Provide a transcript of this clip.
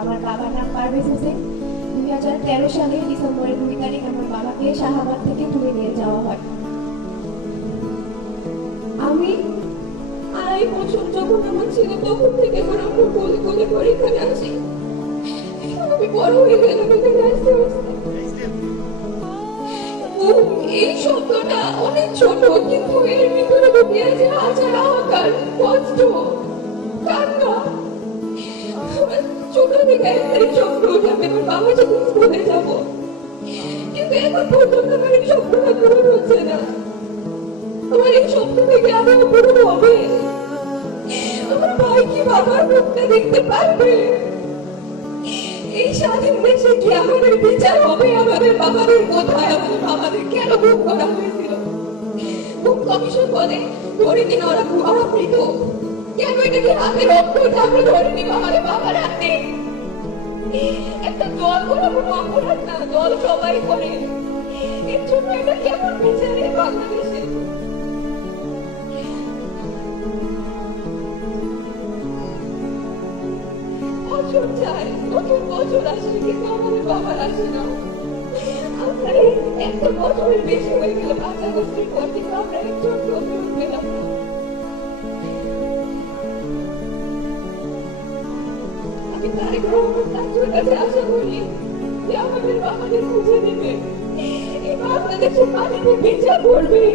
আমার বাবার নাম পারভেজ হোসেন। 2013 সালের ডিসেম্বরের 2 তারিখ আমার বাবাকে শাহাবাদ থেকে তুলে নিয়ে যাওয়া হয়। আমি 2.5 বছর যখন আমার ছিল তখন থেকে আমার আমরা কোলে কোলে করে এখানে আসি। আমি বড় হয়ে গেলাম এখানে আসতে আসতে। এই শব্দটা অনেক ছোট, কিন্তু এর ভিতরে লুকিয়ে আছে হাজার হাহাকার, কষ্ট, কান্না। ছোট থেকে একটাই স্বপ্ন, আমি আমার বাবার সাথে স্কুলে যাবো, কিন্তু এখন পর্যন্ত আমার এই স্বপ্নটা পূরণ হচ্ছে না। আমার এই স্বপ্ন থেকে আরো পূরণ হবে? আমার ভাই কি বাবার মুখটা দেখতে পারবে? এই স্বাধীন দেশে কি আমাদের বিচার হবে? আমাদের বাবাদের কোথায়? আমাদের বাবাদের কেন গুম করা হয়েছিল? গুম কমিশন বলে ধরে নিন ওরা মৃত। কেন এটাকে হাতের অক্ষরটা আমরা ধরে নিব? আমাদের বাবার হাতে একটা দল করা কোনো অপরাধ না, দল সবাই করে। এর জন্য এটা কেমন বিচারে বাংলাদেশে? বছর যায়, নতুন বছর আসে, কিন্তু আমাদের বাবার আসে না। আমরা একটা বছরের বেশি হয়ে গেল 5 আগস্টের পর, কিন্তু আমরা একজন ফেরত পেলাম না। আমি তারেক রহমান তাজুর কাছে আশা করি যে আমাদের বাবাদের খুঁজে দেবে, এই বাংলাদেশের মাটিতে বিচার করবে এই